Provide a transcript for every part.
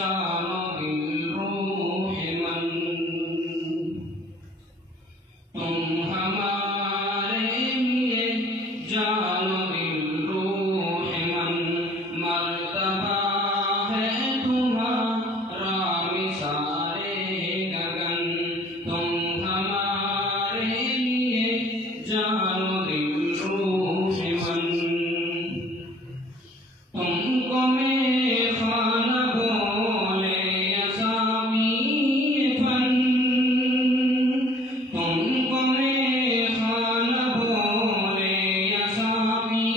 جان بالروح من، تم ہمارے لیے جان بالروح من، مرتبہ ہے تمہارا سارے گگن، تم ہمارے لیے جان بالروح من، تم کو میں خانہ بولے اسامی فن، تم کو میں خانہ بولے اسامی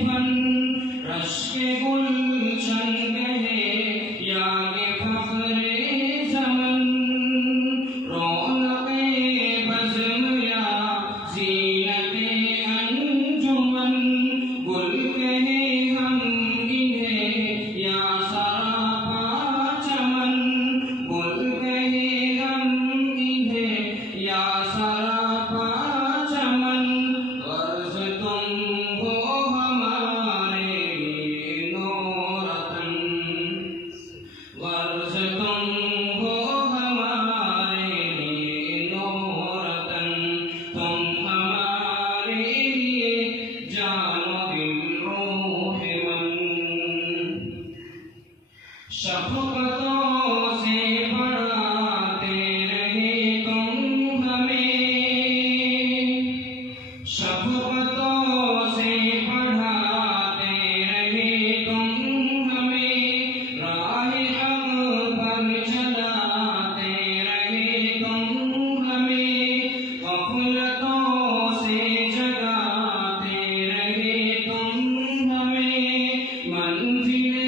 فن، رشک گلشن کہے یا کہ فخر زمن، رونق بزم یا زینت انجمن، گل کہے ہم انہیں یا سراپا چمن، گل کہے ہم انہیں یا سراپا چمن، غرض تم ہو ہمارے نورتن، غرض تم ہو ہمارے نورتن، تم ہمارے لیے جان بالروح من، شفقتوں سے بڑھاتے رہے تم ہمیں، شفقتوں سے بڑھاتے رہے تم ہمیں، راہ حق پر چلاتے رہے تم ہمیں، غفلتوں سے جگاتے رہے تم ہمیں، منزل